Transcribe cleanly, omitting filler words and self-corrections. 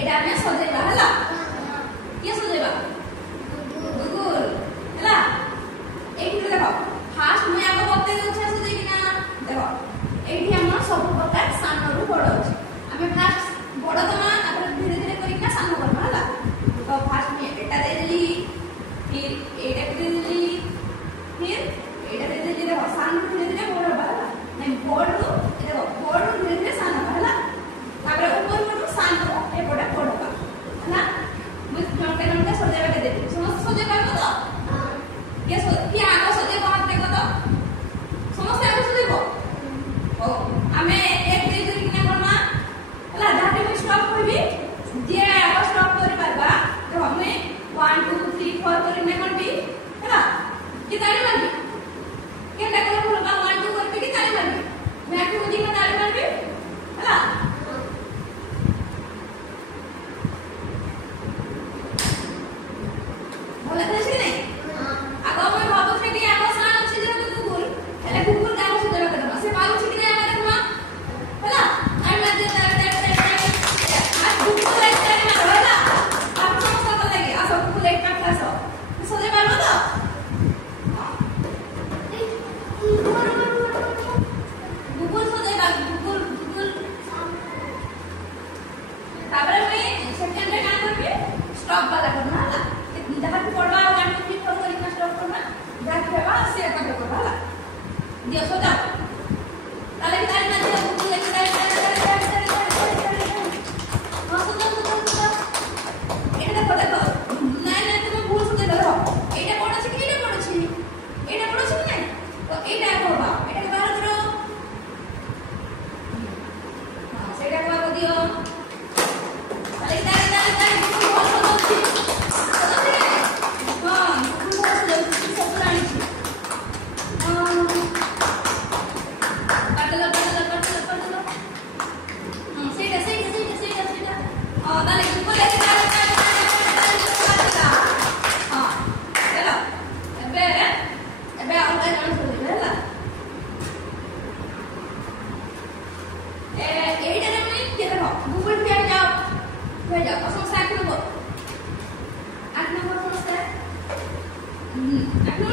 एटा हमें सजेबा हला के सजेबा गुगुल हला एठी देखो फास्ट मैं आगो बते दउछे सजे किना देखो एठी हम सब प्रकार सानरू बड़ अछि हमें फास्ट बड़ दमा après धीरे धीरे करिना सान करबा हला तो फास्ट में एटा दे देली फिर एटा दे देली फिर एटा दे देली देखो सान धीरे धीरे बड़ बा हला नहीं बड़ रो देखो बड़ रो धीरे धीरे सान बा हला तापर ऊपर पटु सान को एपटा पडबा हला मुझ जनके सजेबा के देली समस्त सजेबा को तो के आगो सजेबा हाथ देखो तो समस्त आगो सजेबो ओ हमें एक दे दे किना करबा हला जाते में स्टॉप करबी जे आगो स्टॉप करि पारबा तो हमें 1 2 3 4 करिने करबी हला कि ताली मारबी केटा कर बोलबा 1 2 करबी कि ताली मारबी मैं आके मुझे को ताली मारबी हला बोला था कि नहीं आगो मैं भाबो छे कि आगो सान अछि जे गुगुल हेले गुगुल गागो से देबा करबा से पाउ छी कि नहीं आगो देखमा हला आई मार दे आज गुगुल एक ताली मार हला आप समस्त को लगे आ सब गुगुल एक काट सो सजे पारबो तो गुगुल सजेबा गुगुल तापर मैं सेकंड रे का करबी स्टॉप वाला करना हला जहां को पड़वा 1 2 3 4 करना स्टॉप करना जहां केबा से का करबा हला दियो सजा ताले की ताली मार गुगुल एक ताली हां सजा एटा देखो नहीं तुम भूल से देखो एटा पड़ छी कि नहीं पड़ छी एटा पड़ छी कि नहीं तो एटा करबा एटा के बाहर करो हां सेटा को दियो ताले ताली भूल हो छी Aku